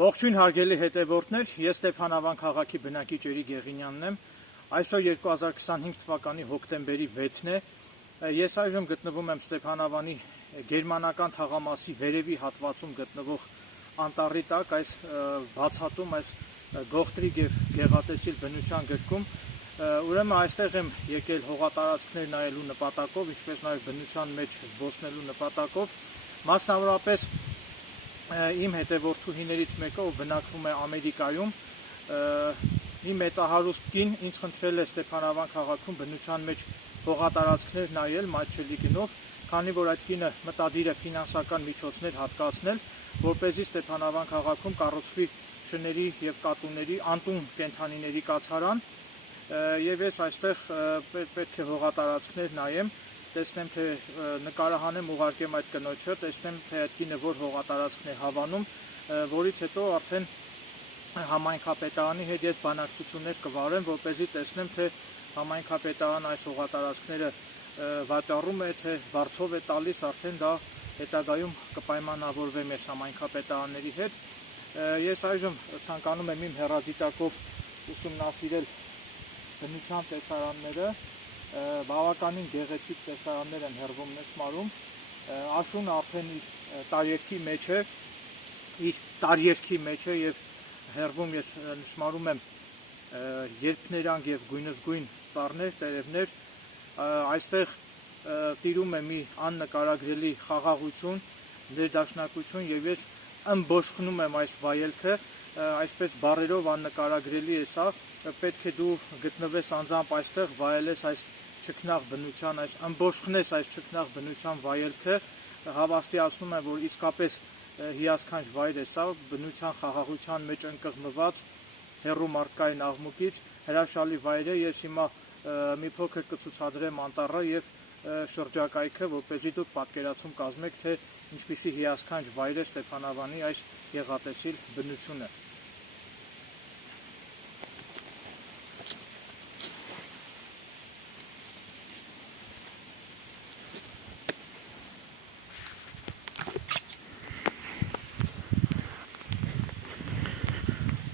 Ողջույն հարգելի հետևորդներ, ես Ստեփանավան քաղաքի բնակիչ Էրիկ Եղինյանն եմ։ Այսօր 2025 թվականի հոկտեմբերի 6-ն է։ Ես այժմ գտնվում եմ Ստեփանավանի գերմանական թաղամասի վերևի հատվածում գտնվող անտառի տակ, այս բացատում, այս գողտրիկ եւ գեղատեսիլ բնության գրկում։ Ուրեմն այստեղ եմ եկել հողատարածքներ նայելու նպատակով, ինչպես նաեւ բնության մեջ զբոսնելու նպատակով, մասնավորապես իմ հետևորդուհիներից մեկը, ով բնակվում է Ամերիկայում, մի մեծահարուստ կին ինձ խնդրել է Ստեփանավան քաղաքում բնության մեջ հողատարածքներ նայել մատչելի գնով, քանի որ այդ կինը մտադիր է ֆինանսական միջոցներ հատկացնել, որպեսզի Ստեփանավան քաղաքում կառուցվի շների եւ կատուների, անտուն կենդանիների կացարան, եւ ես այստեղ պետք է հողատարածքներ նայեմ, տեսնեմ թե նկարահանեմ, ուղարկեմ այդ կնոջը, տեսնեմ թե այդ կինը որ հողատարածքն է հավանում, որից հետո արդեն համայնքապետարանի հետ ես բանակցություններ կվարեմ, որպեսզի տեսնեմ թե համայնքապետարանը այս հողատարածքները վաճառում է, թե վարձով է տալիս, արդեն դա հետագայում կպայմանավորվեմ ես համայնքապետարանների հետ։ Ես այժմ ցանկանում եմ իմ հեռադիտակով ուսումնասիրել բնության տեսարանները, բավականին գեղեցիկ տեսարաններ են հեռվում նշմարում, աշունը արդեն իր տարերքի մեջ է եւ հեռվում ես նշմարում եմ երփներանգ եւ գույնզգույն ծառներ, տերևներ, այստեղ տիրում է մի աննկարագրելի խաղաղություն, ներդաշնակություն եւ ես ըմբոշխնում եմ այս վայելքը, այսպես բառերով աննկարագրելի է սա, պետք է դու գտնվես անձամբ այստեղ, վայելես այս չքնաղ բնության, այս ըմբոշխնես այս չքնաղ բնության վայելքը, հավաստիացնում եմ, որ իսկապես հիասքանչ վայր է սա, բնության խաղաղության մեջ ընկղմված, հեռու մարդկային աղմուկից, հրաշալի վայր է, ես հիմա մի փոքր կցուցադրեմ անտառը եւ շրջակայքը, որպեսզի դուք պատկերացում կազմեք, թե ինչպիսի հիասքանչ վայր է Ստեփանավանի այս գեղատեսիլ բնությունը։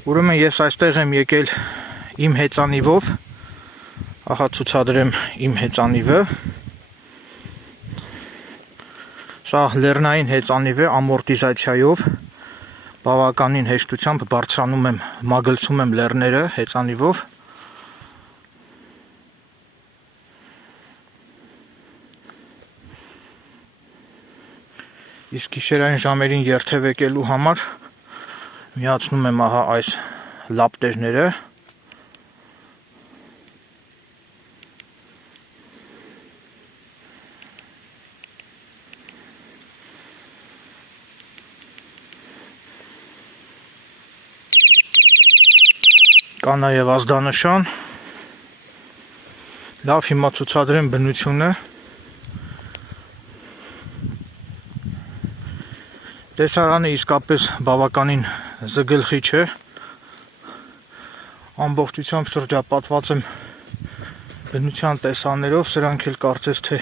Ուրեմն ես այստեղ եմ եկել իմ հեծանիվով, ահա ցուցադրեմ իմ հեծանիվը, սա լեռնային հեծանիվ է ամորտիզացիայով, բավականին հեշտությամբ բարձրանում եմ, մագլցում եմ լեռները հեծանիվով, իսկ գիշերային ժամերին երթև եկելու համար միացնում եմ ահա այս լապտերները, կա նաև ազդանշան, լավ հիմա ցուցադրեմ բնությունը, տեսարանը իսկապես բավականին զգլխի չէ, ամբողջությամբ շրջապատված եմ բնության տեսաներով, սրանք էլ կարծես թե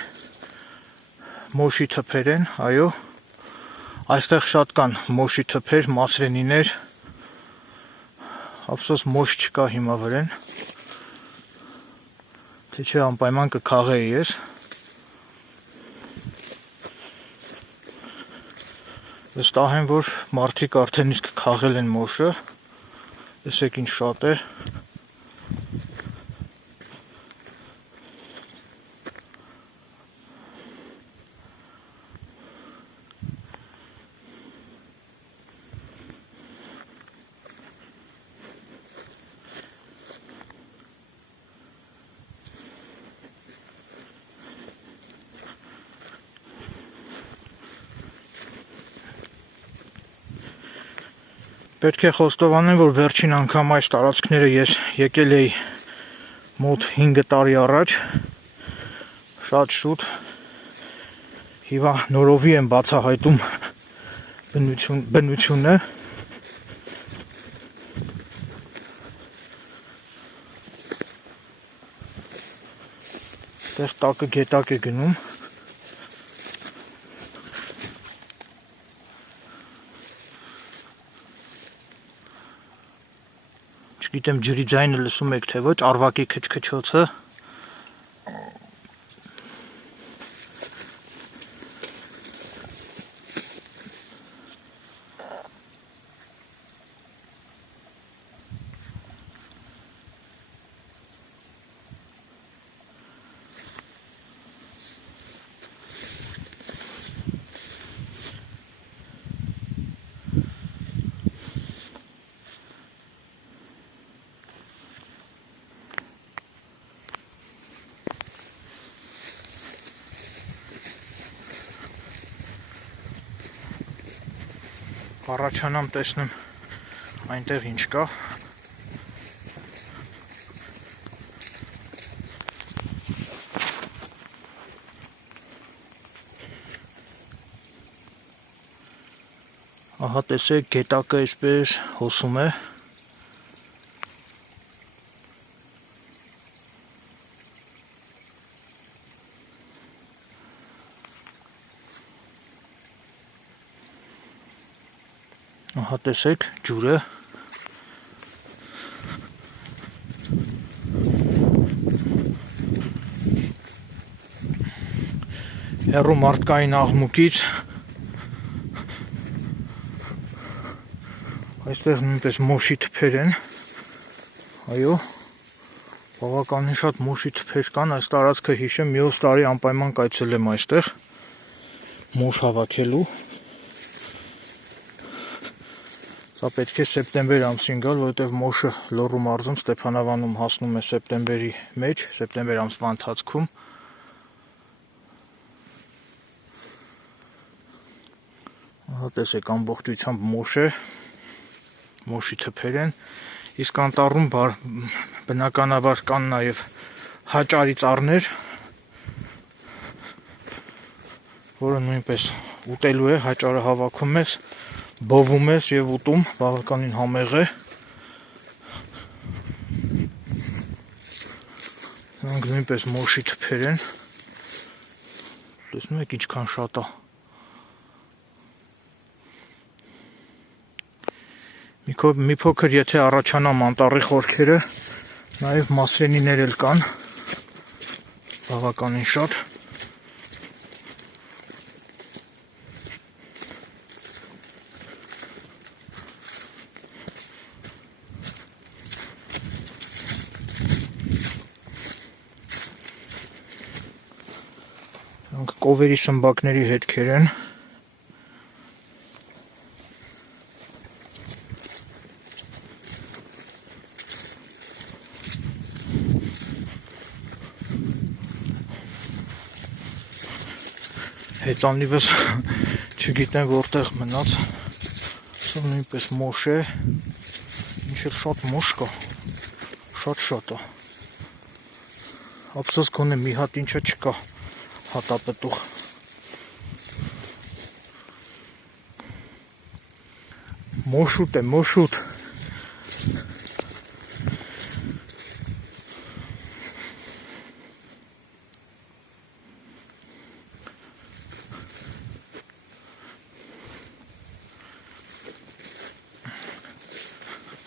մոշի թփեր են, այո, այստեղ շատ կան մոշի թփեր, մասրենիներ, ափսոս մոշ չկա հիմա վրեն, թե չէ անպայման կքաղեի ես, վստահ եմ, որ մարդիկ արդեն իսկ քաղել են մոշը, տեսեք ինչ շատ է, պետք է խոստովանեմ, որ վերջին անգամ այս տարածքները ես եկել էի մոտ 5 տարի առաջ, շատ շուտ, հիմա նորովի եմ բացահայտում բնությունը, տեղ տակը գետակ է գնում, Չգիտեմ ջրի ձայնը լսում եք թե ոչ, արվակի քչքչոցը։ Առաջանամ տեսնեմ այնտեղ ինչ կա։ Ահա տեսեք, գետակը այսպես հոսում է։ Ահա տեսեք ջուրը։ Հեռու մարդկային աղմուկից այստեղ նույնպես մոշի թփեր են։ Այո, բավականին շատ մոշի թփեր կան, այս տարածքը հիշեմ մյուս տարի անպայման կայցելեմ այստեղ մոշ հավաքելու։ Սա պետք է սեպտեմբեր ամսին գալ, որովհետև մոշը Լոռու մարզում Ստեփանավանում հասնում է սեպտեմբերի մեջ, սեպտեմբեր ամսվա ընթացքում։ Ահա տեսեք ամբողջությամբ մոշ է, մոշի թփեր են, իսկ անտառում բնականաբար կան նաև հաճարի ծառներ, որը նույնպես ուտելու է, հաճարը հավաքում ես, բովում ես եւ ուտում, բավականին համեղ է։ Նրանք նույնպես մոշի թփեր են։ Տեսնում եք ինչքան շատ է։ Մի փոքր եթե առաջանամ անտառի խորքերը, նաև մասրենիներ էլ կան, բավականին շատ։ Կովերի սմբակների հետքեր են։ Հեծանիվս չգիտեմ որտեղ մնաց, սա նույնպես մոշ է, ինչ էլ շատ մոշ կա, շատ է։ Ափսոս գոնե մի հատ ինչը չկա հատապտուղ։ Մոշուտ է, մոշուտ։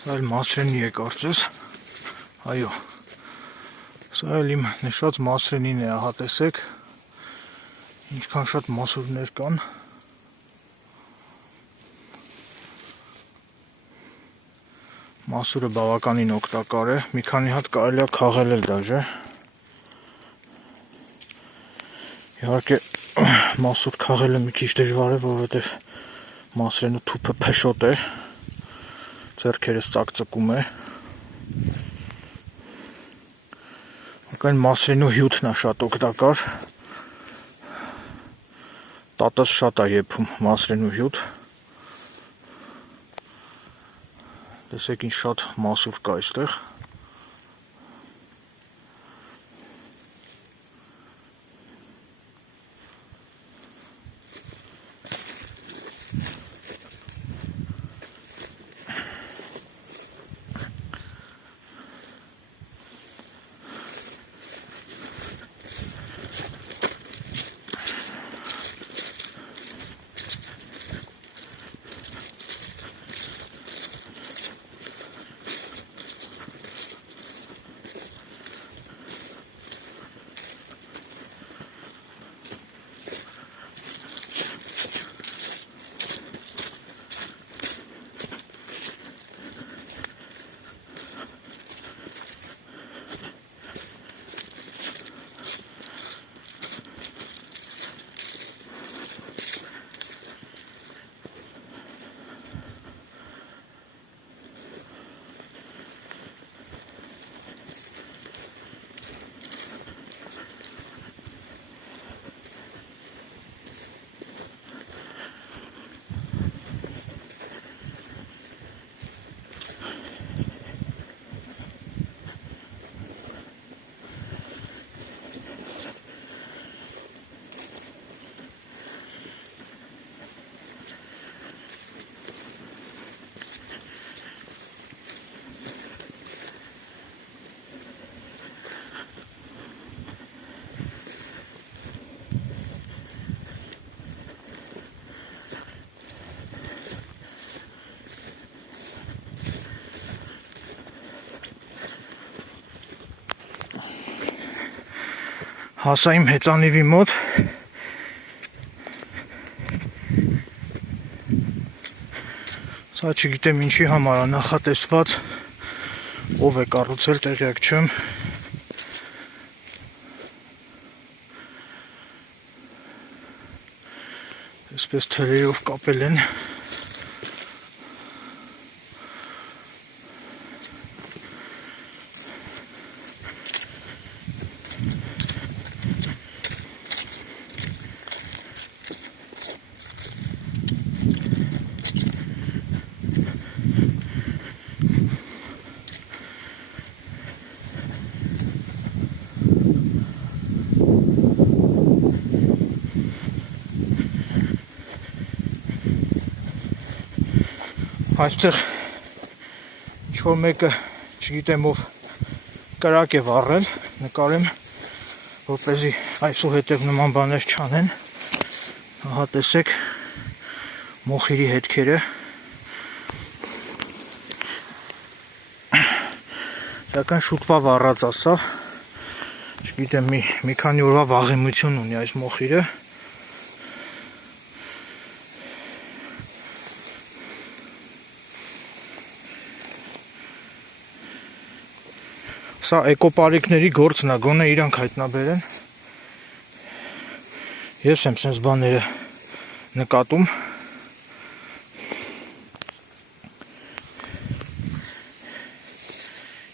Սա էլ մասրենի է կարծես, այո, սա էլ իմ նշած մասրենին է, ահա տեսեք, ինչքան շատ մասուրներ կան։ Մասուրը բավականին օգտակար է, մի քանի հատ կարելի է քաղել էլ դաժե։ Իհարկե մասուր քաղելը մի քիչ դժվար է, որովհետև մասրենու թուփը փշոտ է, ձեռքերս ծակծկում է։ Այն մասրենու հյութն է շատ օգտակար։ Տատս շատ է եփում մասրենու հյութ։ Տեսեք ինչ շատ մասուր կա այստեղ։ հասա իմ հեծանիվի մոտ, սա չգիտեմ ինչի համար է նախատեսված, ով է կառուցել, տեղյակ չեմ, այսպես թրերով կապել են, այստեղ ինչ-որ մեկը, չգիտեմ ով, կրակ է վառել, նկարեմ, որպեսզի այսուհետև նման բաներ չանեն, ահա տեսեք մոխիրի հետքերը, սակայն շուտվա վառած ասա, չգիտեմ մի քանի օրվա վաղեմություն ունի այս մոխիրը, սա էկոպարիկների գործն է, գոնե իրանք հայտնաբերեն, ես եմ սենց բաները նկատում,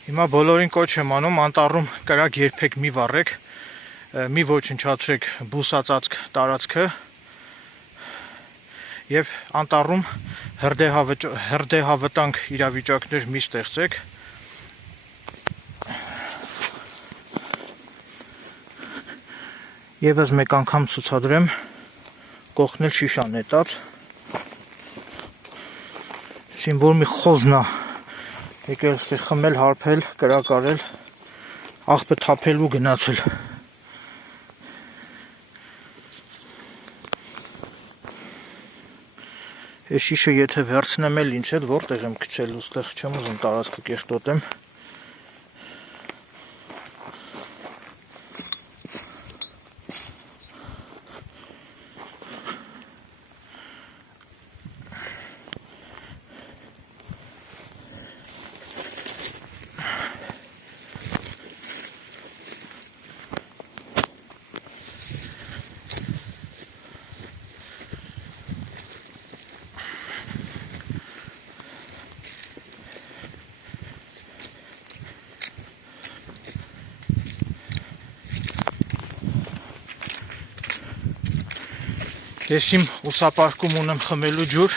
հիմա բոլորին կոչ եմ անում, անտառում կրակ երբեք մի վառեք, մի ոչնչացրեք բուսածածկ տարածքը և անտառում հրդեհավտանգ իրավիճակներ մի ստեղծեք, Եվս մեկ անգամ ցուցադրեմ կողքնել շիշա նետած, որ մի խոզնա եկել ստեղ խմել, հարբել, կրակ արել, աղբը թափել ու գնացել։ Այս շիշը եթե վերցնեմ էլ ինձ հետ, որտեղ եմ գցել, ուստեղ չեմ ուզում տարածքը կեղտոտեմ։ Ես իմ ուսապարկում ունեմ խմելու ջուր,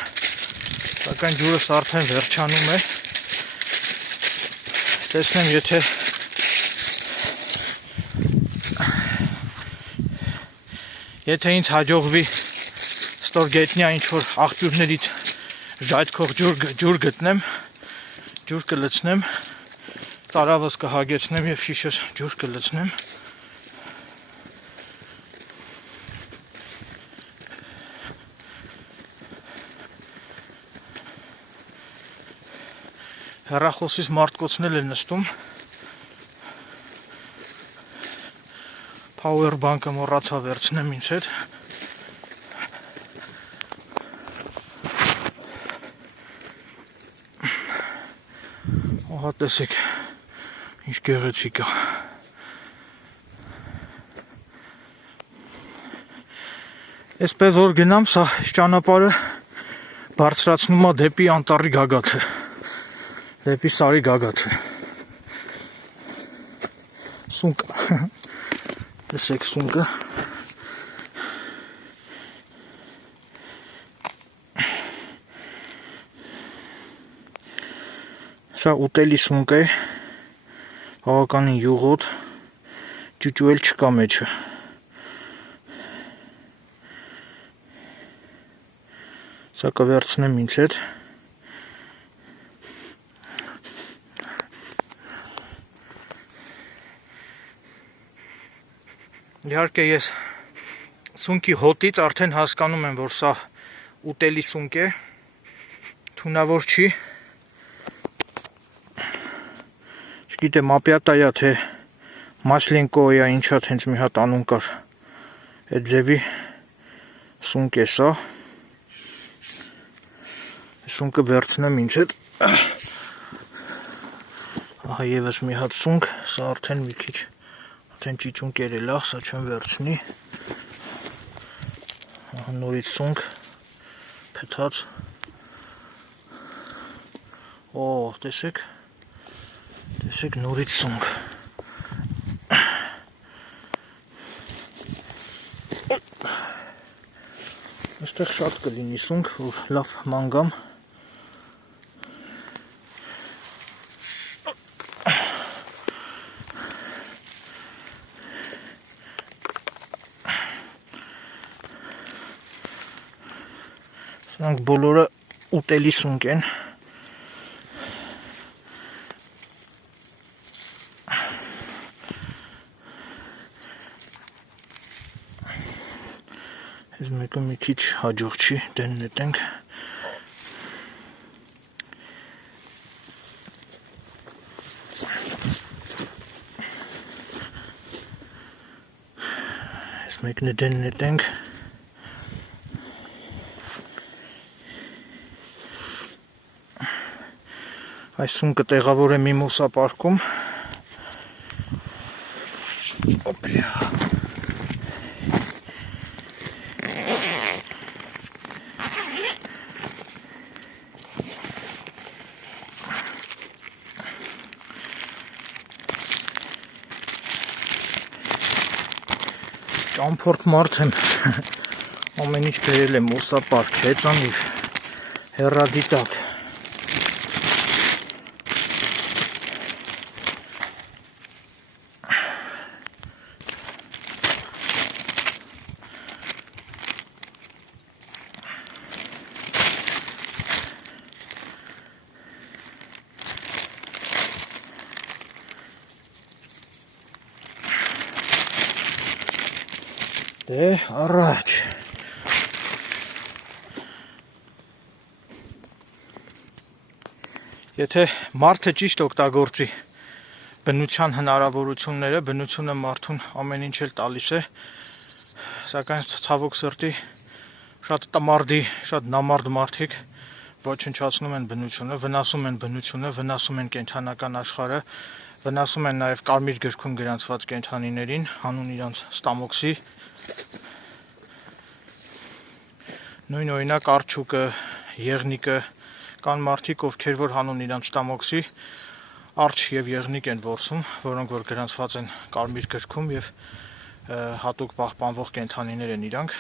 սակայն ջուրս արդեն վերջանում է, տեսնեմ եթե ինձ հաջողվի ստորգետնյա ինչ-որ աղբյուրներից ժայթքող ջուր գտնեմ, ջուր կլցնեմ, տարավս կհագեցնեմ և շիշս ջուր կլցնեմ, հեռախոսից մարդկոցնել է նստում, power bank-ը մոռացա վերցնեմ ինձ հետ, ահա տեսեք ինչ գեղեցիկ է, այսպես որ գնամ, սա ճանապարհը բարձրացնում է դեպի անտառի գագաթը, դեպի Սարի գագաթը, սունկը, տեսեք սունկը, սա ուտելի սունկ է, բավականին յուղոտ, ճուճուել չկա մեջը, սա կվերցնեմ ինձ հետ, Իհարկե ես սունկի հոտից արդեն հասկանում եմ, որ սա ուտելի սունկ է, թունավոր չի, չգիտեմ ապյատայա թե Մասլենկոյա ինչա հենց մի հատ անուն կար։ Այդ ձևի սունկ է սա։ Սունկը վերցնեմ ինձ հետ։ Ահա եւս մի հատ սունկ, սա արդեն մի քիչ արդեն ճիճունկեր է լավ, սա չեմ վերցնի։ Ահա նորից սունկ փթած։ Օ, տեսեք նորից սունկ։ Այստեղ շատ կլինի սունկ, որ լավ մանգամ։ Սրանք բոլորը ուտելի սունկ են։ Այս մեկը մի քիչ հաջող չի, դեն նետենք։ Այս մեկն է դեն նետենք։ Այս սունկը տեղավոր է մի մուսապարկում։ Օպլյա։ Ճամփորդ մարդ եմ, ամեն ինչ բերել եմ մուսապարկ, հեծանիվ, հեռադիտակ։ Դե առաջ։ Եթե մարդը ճիշտ օգտագործի բնության հնարավորությունները, բնությունը մարդուն ամեն ինչ էլ տալիս է, սակայն ցավոք սրտի շատ տմարդի, շատ նամարդ մարդիկ ոչնչացնում են բնությունը, վնասում են բնությունը, վնասում են կենդանական աշխարհը, վնասում են նաև կարմիր գրքում գրանցված կենդանիներին, հանուն իրանց ստամոքսի։ Նույն օրինակ արջուկը, եղնիկը, կան մարդիկ, ովքեր որ հանուն իրանց ստամոքսի արջ եւ եղնիկ են որսում, որոնք որ գրանցված են կարմիր գրքում եւ հատուկ պահպանվող կենդանիներ են իրանք։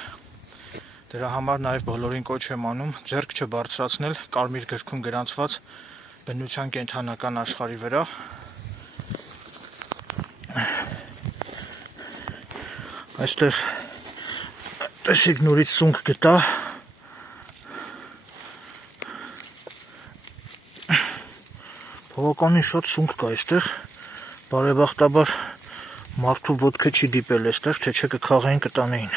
Դրա համար նաև բոլորին կոչ եմ անում ձեռք չբարձրացնել կարմիր գրքում գրանցված բնության կենդանական աշխարհի վրա։ Այստեղ տեսեք նորից սունկ գտա։ Բավականին շատ սունկ կա այստեղ, բարեբախտաբար մարդու ոտքը չի դիպել այստեղ, թե չէ կքաղեին կտանեին։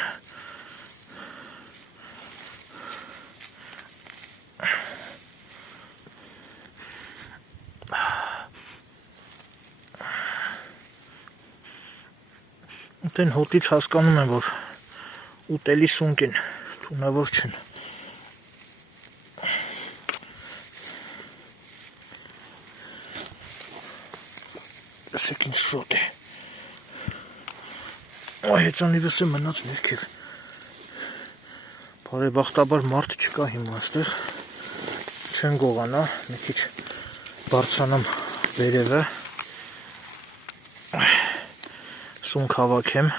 Ութեն հոտից հասկանում եմ, որ ուտելի սունկ են, թունավոր չեն։ Տեսեք ինչ շոտ է։ Այ հեծանիվս է մնաց ներքև։ Բարեբախտաբար մարդ չկա հիմա այստեղ։ Չեն գողանա, մի քիչ բարձրանամ վերևը։ Սունկ հավաքեմ։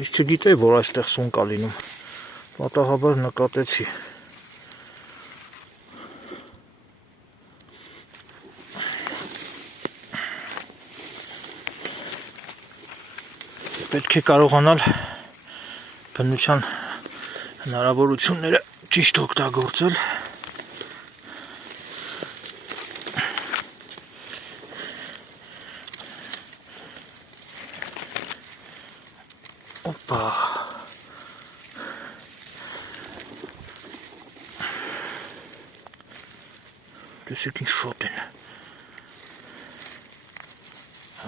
Ես չգիտեի, որ այստեղ սունկ կա լինում։ Պատահաբար նկատեցի։ Պետք է կարողանալ բնության հնարավորությունները ճիշտ օգտագործել։ Օպա։ Տեսեք ինչ շոտ են։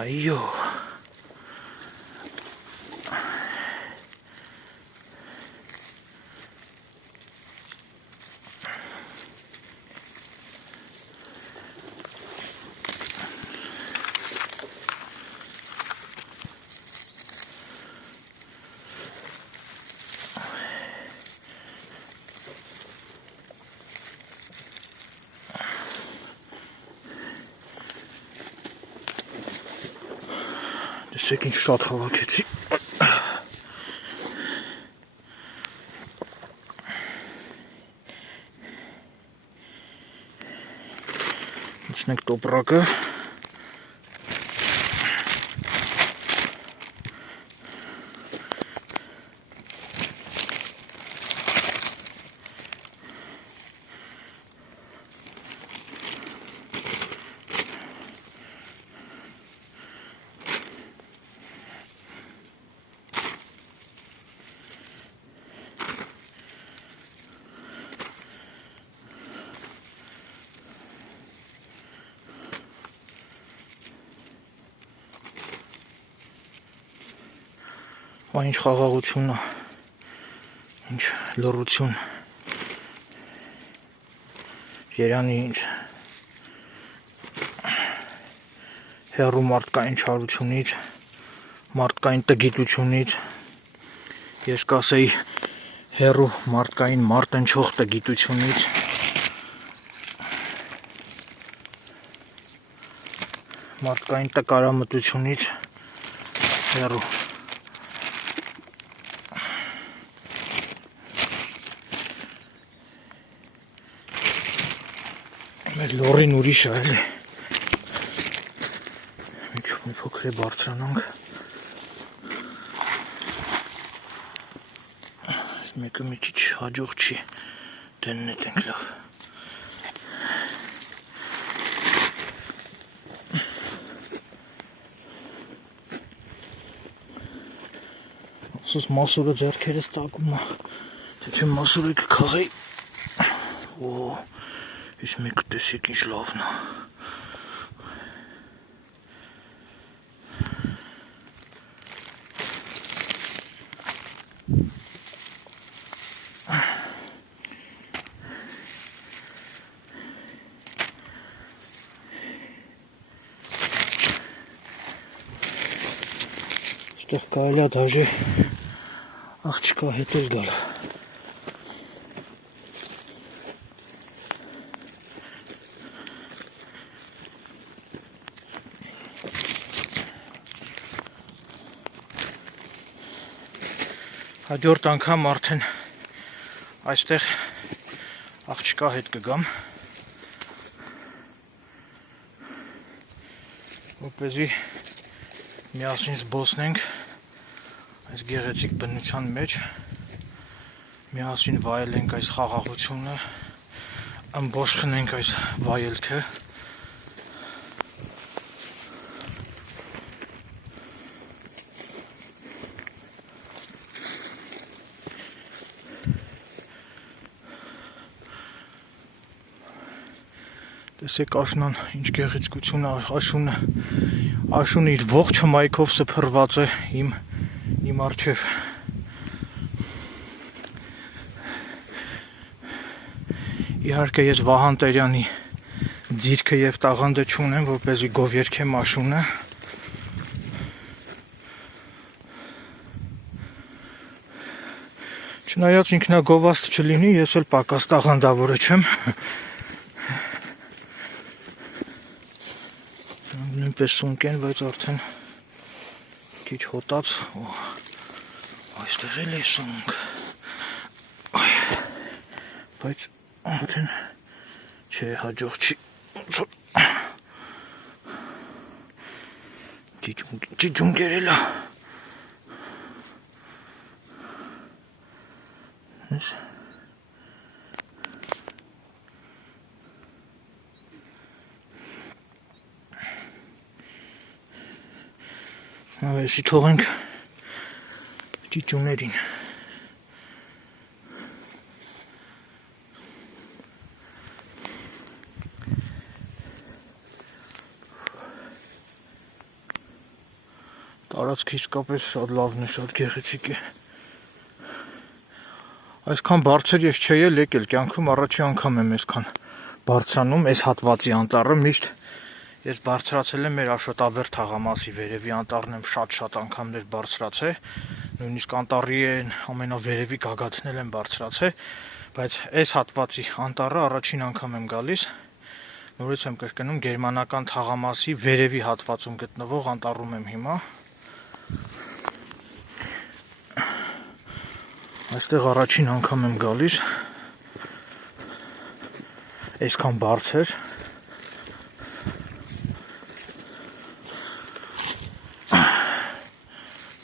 Այո։ Տեսեք ինչ շատ հավաքեցի։ Մտցնենք տոպրակը։ Ինչ խաղաղություն է, ինչ լռություն, երանի ինչ հեռու մարդկային չարությունից, մարդկային տգիտությունից, ես կասեի հեռու մարդկային մարտնչող տգիտությունից, մարդկային տկարամտությունից հեռու։ Մեր լորին ուրիշ է, էլի։ Մի փոքր է բարձրանանք։ Այս մեկը մի քիչ հաջող չի, դենն է տենք լավ։ Ոսոս մասուրը ձեռքերս ծակում է, թե չեմ մասուրը կքաղեի։ Ես մեկը տեսեք ինչ լավն է։ Այստեղ կարելի է դաժե աղջկա հետ էլ գալ։ Հաջորդ անգամ արդեն այստեղ աղջկա հետ կգամ, որպեսզի միասին զբոսնենք այս գեղեցիկ բնության մեջ, միասին վայելենք այս խաղաղությունը, ըմբոշխնենք այս վայելքը։ Տեսեք աշնան ինչ գեղեցկություն է, աշունը իր ողջ հմայքով սփռված է իմ առջև։ Իհարկե ես Վահան Տերյանի ձիրքը եւ տաղանդը չունեմ, որպեսզի գով երգեմ աշունը։ Չնայած ինքնագովաստ չլինի, ես էլ պակաս տաղանդավորը չեմ։ Նույնպես սունկ են, բայց արդեն քիչ հոտած, այստեղ էլ է սունկ, բայց արդեն չէ, հաջող չի, ճիճուն գերել է, Այսի թողենք ճիճուներին։ Տարածքը իսկապես շատ լավն է, շատ գեղեցիկ է։ Այսքան բարձր ես չէի եկել կյանքում, առաջին անգամ եմ այսքան բարձրանում, այս հատվածի անտառը միշտ ես բարձրացել եմ մեր Աշոտաբեր թաղամասի վերևի անտառն եմ շատ անգամներ բարձրացել, նույնիսկ անտառի ամենավերևի գագաթն եմ բարձրացել, բայց այս հատվածի անտառը առաջին անգամ եմ գալիս, նորից եմ կրկնում, գերմանական թաղամասի վերևի հատվածում գտնվող անտառում եմ հիմա։ Այստեղ առաջին անգամ եմ գալիս, այսքան բարձր,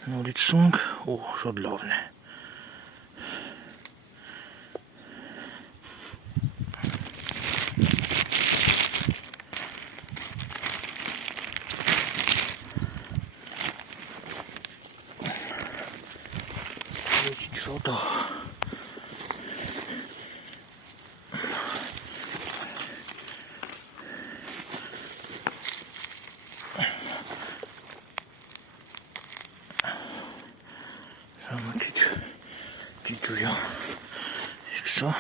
նորից սունկ, շատ լավն է։ Շոտա։ Ժամանակից ճիճույա, իսկսա։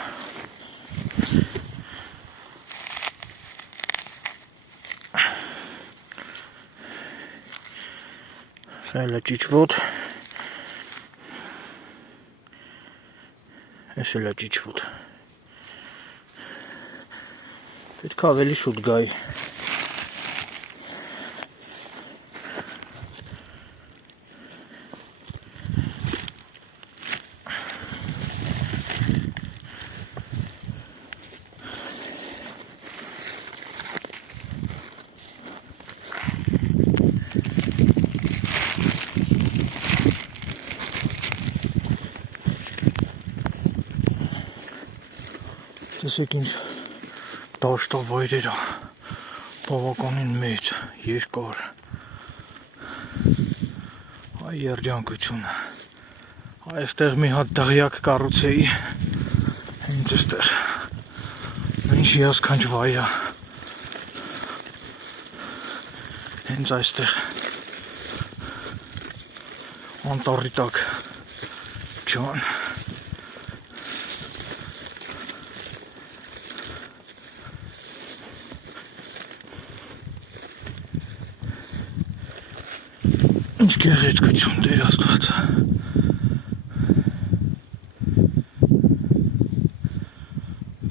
Սա էլ է ճիճվոտ։ Այս էլ է ճիճվոտ։ Պետք է ավելի շուտ գայի։ Տեսեք ինձ դաշտավայրերը բավականին մեծ, երկար, այ երջանկությունը, այստեղ մի հատ դղյակ կառուցեի, հենց այստեղ, ինչ հիասքանչ վայր է, հենց այստեղ, անտառի տակ, ջան, ինչ գեղեցկություն, Տեր Աստված։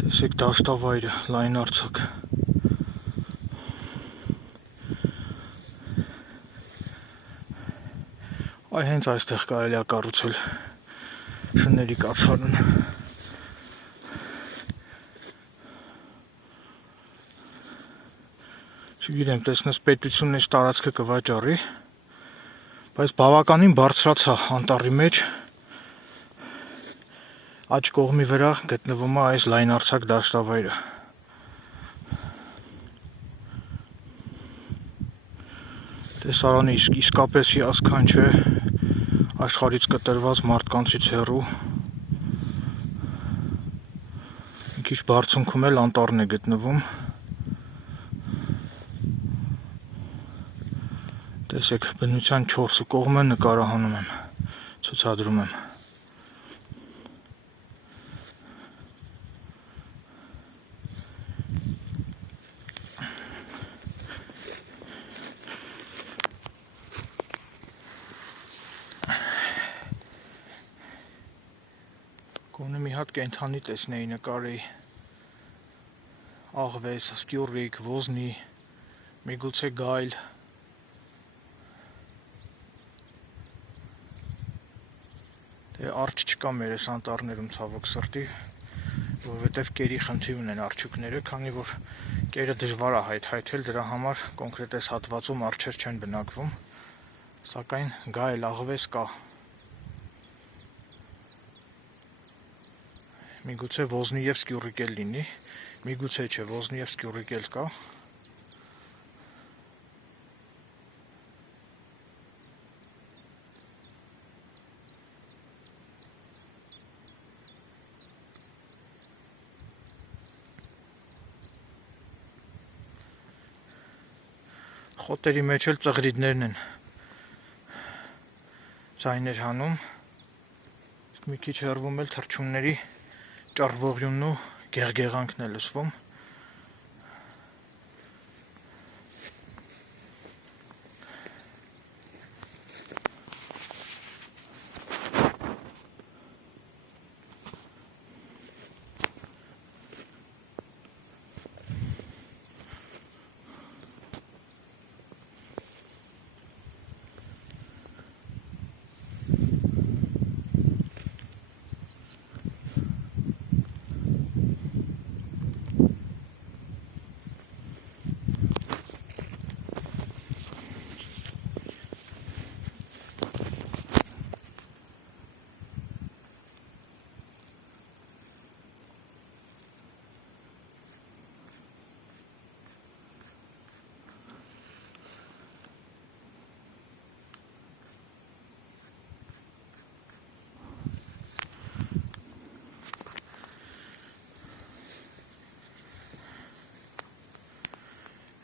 Տեսեք դաշտավայրը, լայնարձակ։ Այ հենց այստեղ կարելի է կառուցել շների կացարան։ Չգիտեմ, տեսնես պետությունն այս տարածքը կվաճառի, բայց բավականին բարձրացա անտառի մեջ, աջ կողմի վրա գտնվում է այս լայնարձակ դաշտավայրը։ Տեսարանը իսկապես հիասքանչ է, աշխարհից կտրված մարդկանցից հեռու։ Մի քիչ բարձունքում էլ անտառն է գտնվում։ Տեսեք, բնության 4 կողմը նկարահանում եմ, ցուցադրում եմ։ Գոնե մի հատ կենդանի տեսնեի, նկարեի, աղվես, սկյուռիկ, ոզնի, միգուցե գայլ։ Արջ չկա մեր այս անտառներում ցավոք սրտի, որովհետև կերի խնդիր ունեն արջուկները, քանի որ կերը դժվար է հայթայթել, դրա համար կոնկրետ այս հատվածում արջեր չեն բնակվում, սակայն գայլ, աղվես կա։ Միգուցե ոզնի եւ սկյուռիկ էլ լինի, միգուցե չէ, ոզնի եւ սկյուռիկ էլ կա։ Խոտերի մեջ էլ ծղրիդներն են ձայներ հանում, մի քիչ հեռվում էլ թռչունների ճռվողյունն ու գեղգեղանքն է լսվում։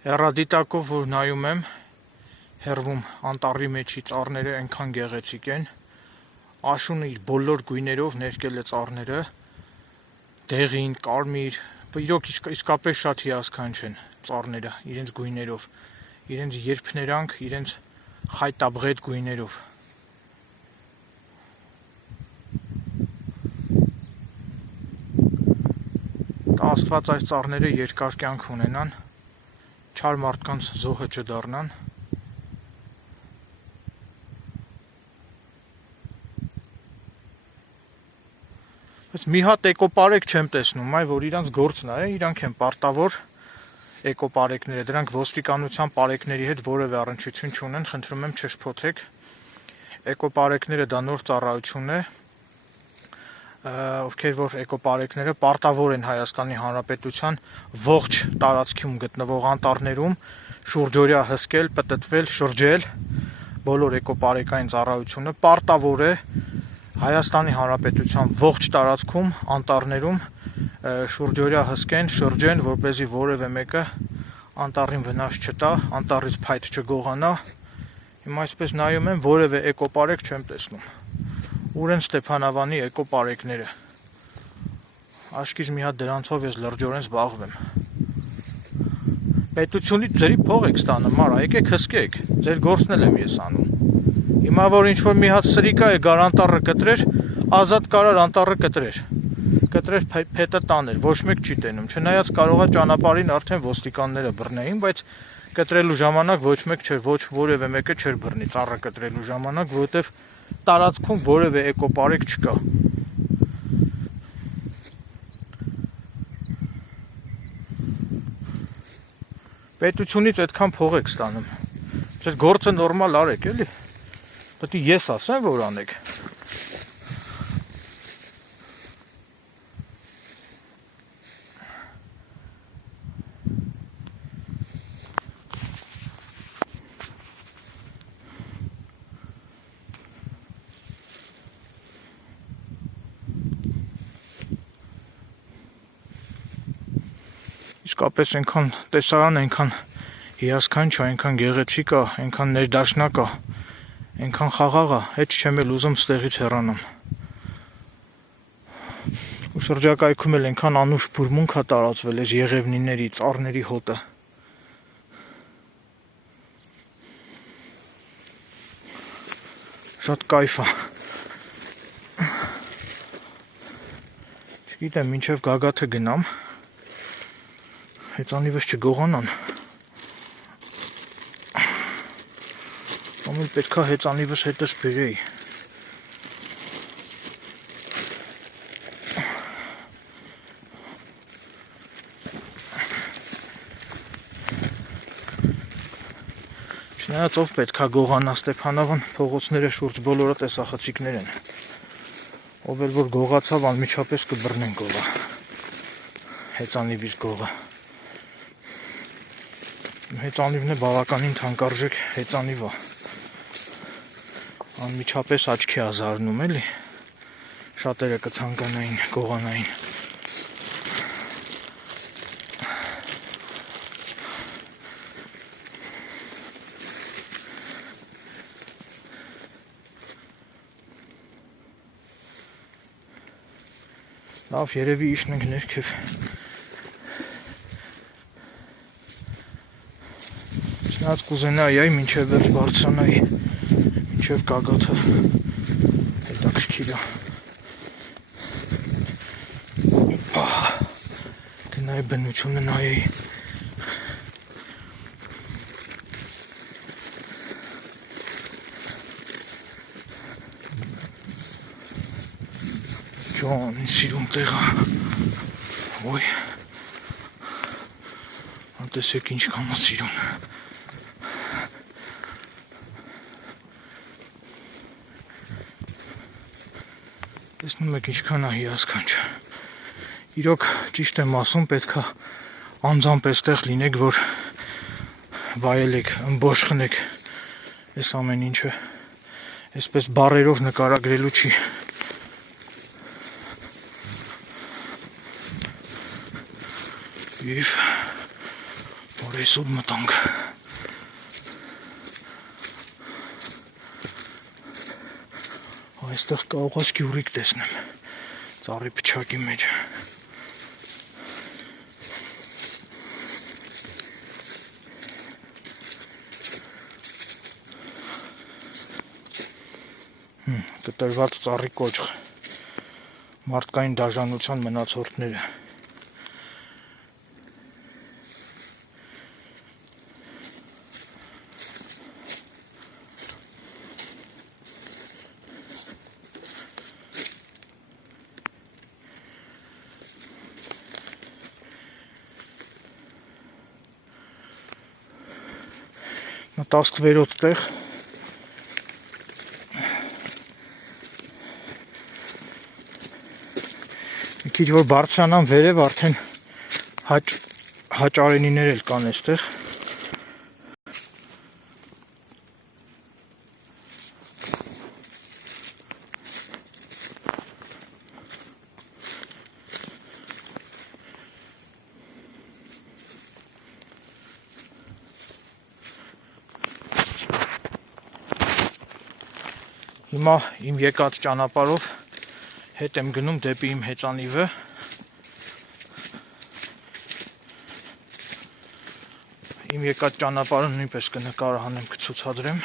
Հեռադիտակով որ նայում եմ, հեռվում անտառի մեջի ծառները այնքան գեղեցիկ են, աշունը իր բոլոր գույներով ներկել է ծառները, դեղին, կարմիր, իրոք իսկապես շատ հիասքանչ են ծառները իրենց գույներով, իրենց երփներանք, իրենց խայտաբղետ գույներով։ Տա Աստված այս ծառները երկար կյանք ունենան, չար մարդկանց զոհը չդառնան։ Բայց մի հատ էկոպարեկ չեմ տեսնում, որ իրանց գործն է, իրանք են պարտավոր էկոպարեկները, դրանք ոստիկանության պարեկների հետ որևէ առնչություն չունեն, խնդրում եմ չշփոթեք։ Էկոպարեկները դա նոր ծառայություն է, ովքեր որ էկոպարեկները պարտավոր են Հայաստանի Հանրապետության ողջ տարածքում գտնվող անտառներում շուրջօրյա հսկել, պտտվել, շրջել, բոլոր էկոպարեկային ծառայությունը պարտավոր է Հայաստանի Հանրապետության ողջ տարածքում անտառներում շուրջօրյա հսկեն, շրջեն, որպեսզի որևէ մեկը անտառին վնաս չտա, անտառից փայտ չգողանա։ Հիմա այսպես նայում եմ, որևէ էկոպարեկ չեմ տեսնում։ Ուր են Ստեփանավանի էկոպարեկները։ Աշկից մի հատ դրանցով ես լրջորեն զբաղվեմ։ Պետությունից ձերի փող եք ստանում, արա, եկեք հսկեք, ձեր գործն էլ եմ ես անում։ Հիմա որ ինչ-որ մի հատ սրիկա է գար անտառը կտրեր, ազատ կարար անտառը կտրեր փետը տաներ, ոչ մեկ չի տենում, չնայած կարողա ճանապարհին արդեն ոստիկանները բռնեին, բայց կտրելու ժամանակ ոչ մեկ չէր, ոչ որևէ մեկը չէր բռնի ծառը կտրելու ժամանակ, որովհետև տարածքում որևէ էկոպարեկ չկա։ Պետությունից այդքան փող եք ստանում։ Ձեր գործը նորմալ արեք, էլի։ Դա ես ասեմ, որ անեք։ Իսկապես այնքան տեսարան, այնքան հիասքանչ է, այնքան գեղեցիկ է, այնքան ներդաշնակ է, այնքան խաղաղ է, հետ չեմ էլ ուզում ստեղից հեռանամ։ Ու շրջակայքում էլ այնքան անուշ բուրմունք է տարածվել այս եղևնիների, ծառների հոտը։ Շատ կայֆ է։ Չգիտեմ, մինչև գագաթը գնամ, հեծանիվս չգողանան։ Ամեն պետքա հեծանիվս հետս բերեի։ Չնայած ով պետքա գողանա Ստեփանավան փողոցները շուրջ բոլորը տեսախցիկներ են։ Ով էլ որ գողացավ անմիջապես կբռնեն գողը։ Հեծանիվից գողը։ Հեծանիվն է բավականին թանկարժեք հեծանիվ է։ Անմիջապես աչքի է զարնում, էլի։ Շատերը կցանկանային գողանային։ Լավ, երևի իշն ենք ներքև։ Չնայած կուզենայի այ մինչև վերջ բարձրանայի, մինչև գագաթը հետաքրքիր է։ Գնայի բնությունը նայեի։ Ջոն, սիրում տեղը։ Ոյ։ Տեսեք ինչքան է սիրում։ Տեսնում եք ինչքան է հիասքանչ։ Իրոք ճիշտ եմ ասում, պետքա անձամբ այստեղ լինեք, որ վայելեք, ըմբոշխնեք այս ամեն ինչը։ Այսպես բառերով նկարագրելու չի։ Եվ որեսուր մտանք։ Այստեղ կարող ես գյուրիկ տեսնեմ ծառի փչակի մեջ։ Կտրված ծառի կոճղ, մարդկային դաժանության մնացորդները։ Մտածքվերոտ տեղ մի քիչ որ բարձրանան վերև արդեն հաճարենիներ էլ կան այստեղ։ Հիմա իմ եկած ճանապարհով հետ եմ գնում դեպի իմ հեծանիվը։ Իմ եկած ճանապարհը նույնպես կնկարահանեմ, կցուցադրեմ։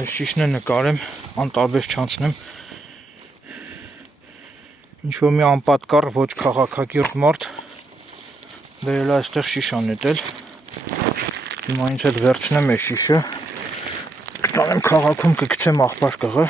Այս շիշն է նկարեմ, անտարբեր չանցնեմ։ Ինչ-որ մի անպատկառ, ոչ քաղաքակիրթ մարդ վերել է այստեղ շիշ անետել։ Հիմա ինձ հետ վերցնեմ այս շիշը, կտանեմ քաղաքում, կգցեմ աղբար կղը։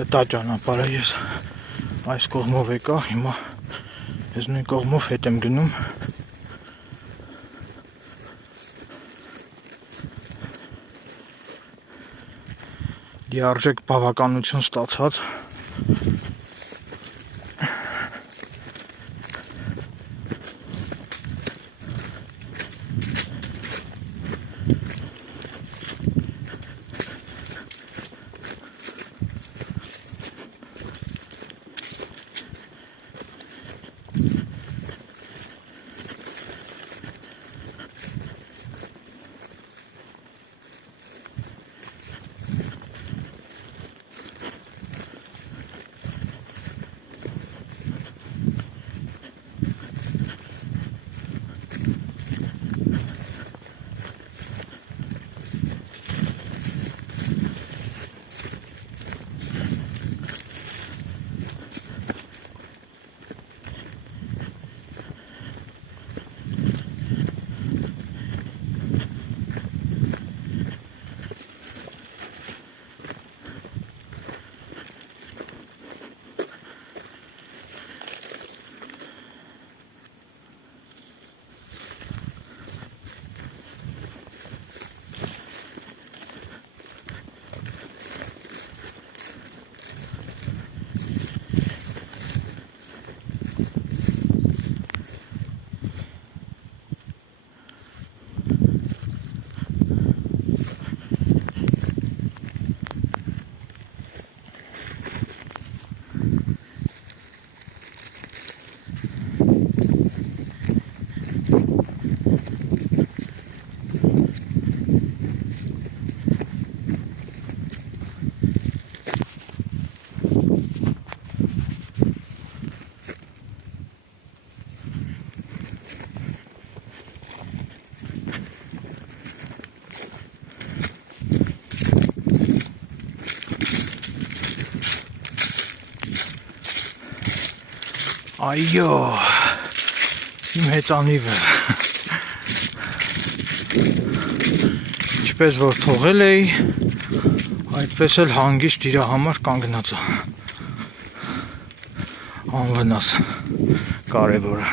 Կտա ճանապարհը ես այս կողմով եկա, հիմա ես նույն կողմով հետ եմ գնում։ Լիարժեք բավականություն ստացած։ Այո, իմ հեծանիվը, ինչպես որ թողել էի, այդպես էլ հանգիստ իր համար կանգնած է, անվնաս, կարևորը։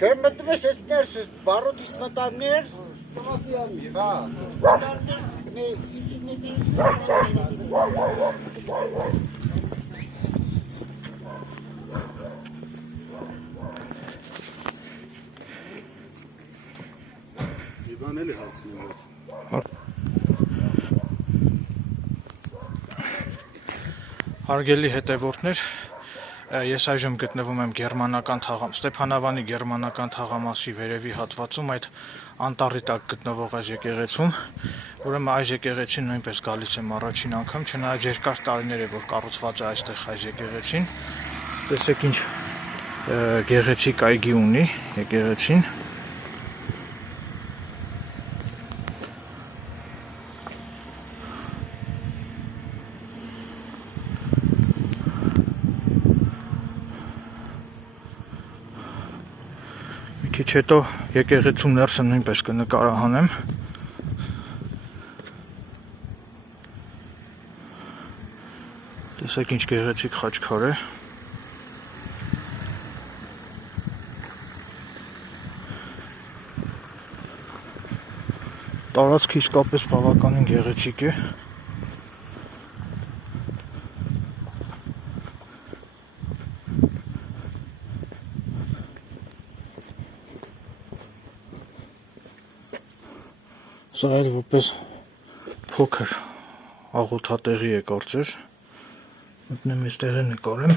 Չեմ մտվես ես ներսս, բարոդիս մտավ ներս, հա, Իվան էլի հարցնում ես։ Հարգելի հետևորդներ, ես այժմ գտնվում եմ Ստեփանավանի գերմանական թաղամասի վերևի հատվածում, այդ անտառի տակ գտնվող այս եկեղեցում, ուրեմն այս եկեղեցին նույնպես գալիս եմ առաջին անգամ, չնայած երկար տարիներ է, որ կառուցված է այստեղ այս եկեղեցին, տեսեք ինչ գեղեցիկ այգի ունի եկեղեցին, Քիչ հետո եկեղեցու ներսը նույնպես կնկարահանեմ։ Տեսեք ինչ գեղեցիկ խաչքար է։ Տարածքը իսկապես բավականին գեղեցիկ է։ Սա էլ որպես փոքր աղոթատեղի է կարծես։ Մտնեմ այստեղ նկարեմ։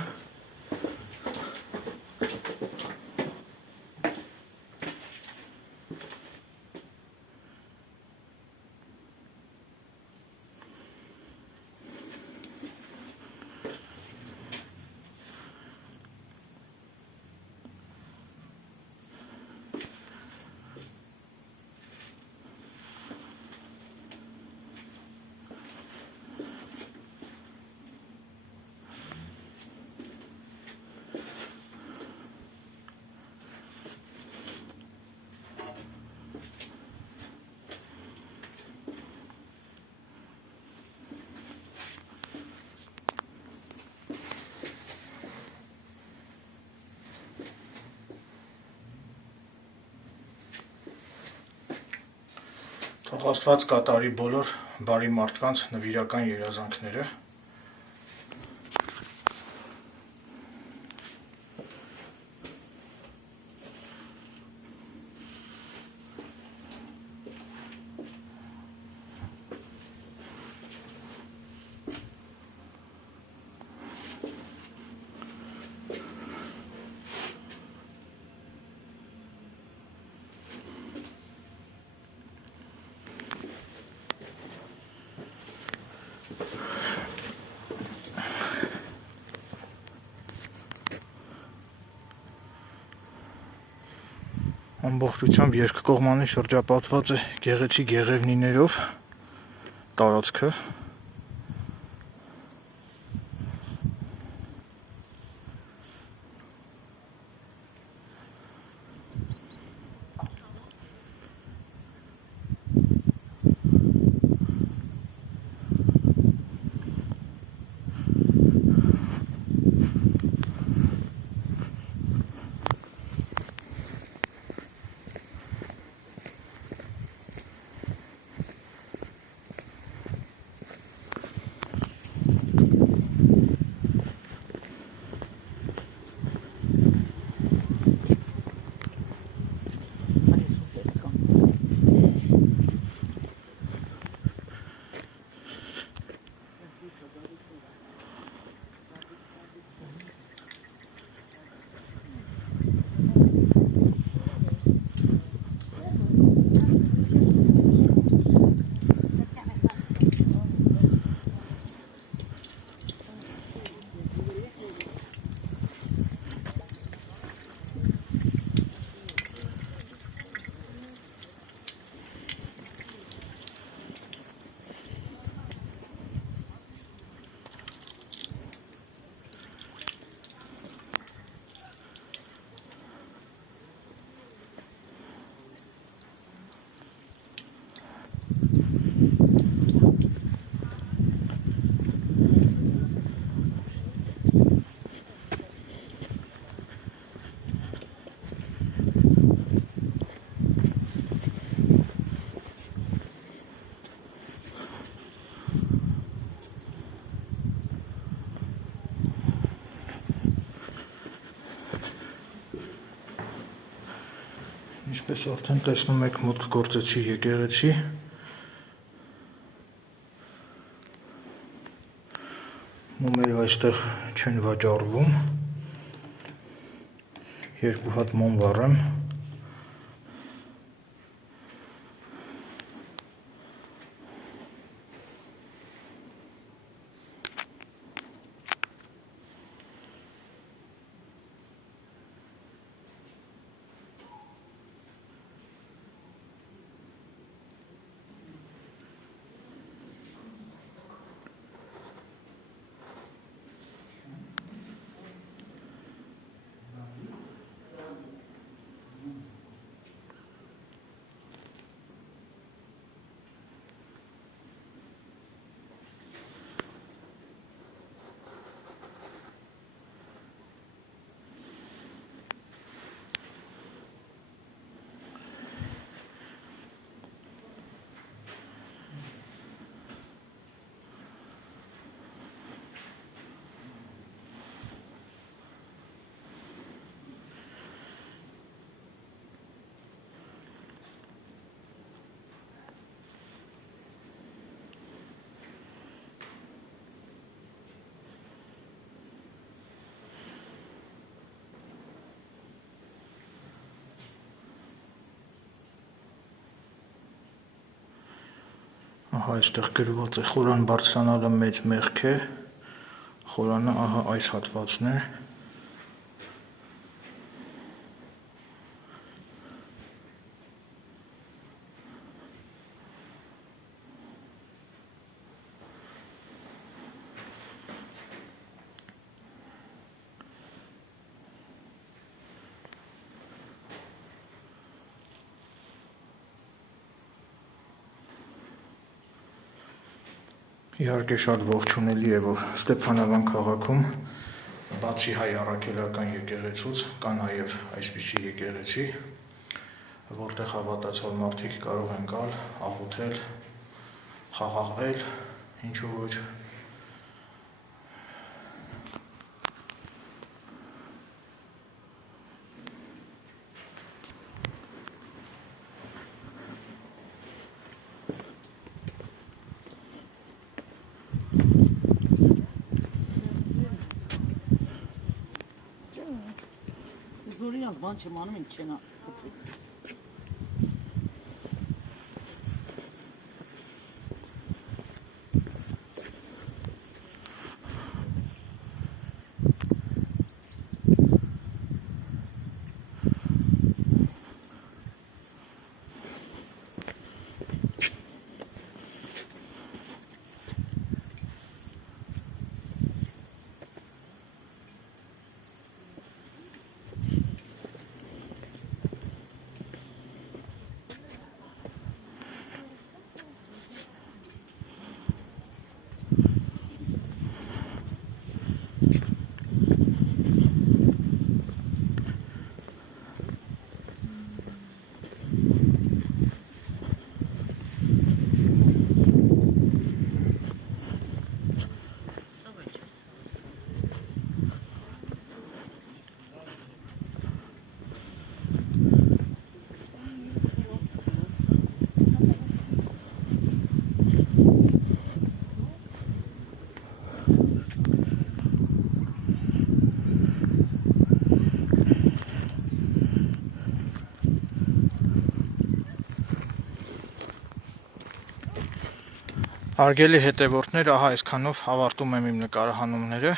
Թող Աստված կատարի բոլոր բարի մարդկանց նվիրական երազանքները։ Ամբողջությամբ երկկողմանի շրջապատված է գեղեցիկ եղևնիներով տարածքը։ Ինչպես արդեն տեսնում եք, մուտք գործեցի եկեղեցի։ Մոմերը այստեղ չեն վաճառվում։ Երկու հատ մոմ վառեմ։ Ահա այստեղ գրված է խորան բարձրանալը մեծ մեղք է, խորանը ահա այս հատվածն է։ Իհարկե շատ ողջունելի է, որ Ստեփանավան քաղաքում բացի հայ առաքելական եկեղեցուց կա նաև այսպիսի եկեղեցի, որտեղ հավատացյալ մարդիկ կարող են գալ, աղոթել, խաղաղվել, ինչու ոչ։ Զորիան բան չեմ անում, ինձ չենա։ Հարգելի հետևորդներ, ահա այսքանով ավարտում եմ իմ նկարահանումները։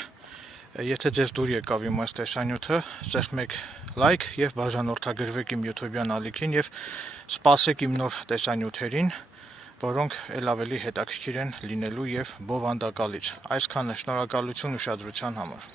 Եթե ձեզ դուր եկավ իմ այս տեսանյութը, սեղմեք լայք եւ բաժանորդագրվեք իմ YouTube-յան ալիքին եւ սպասեք իմ նոր տեսանյութերին, որոնք ել ավելի հետաքրքիր են լինելու եւ բովանդակալից։ Այսքանը, շնորհակալություն ուշադրության համար։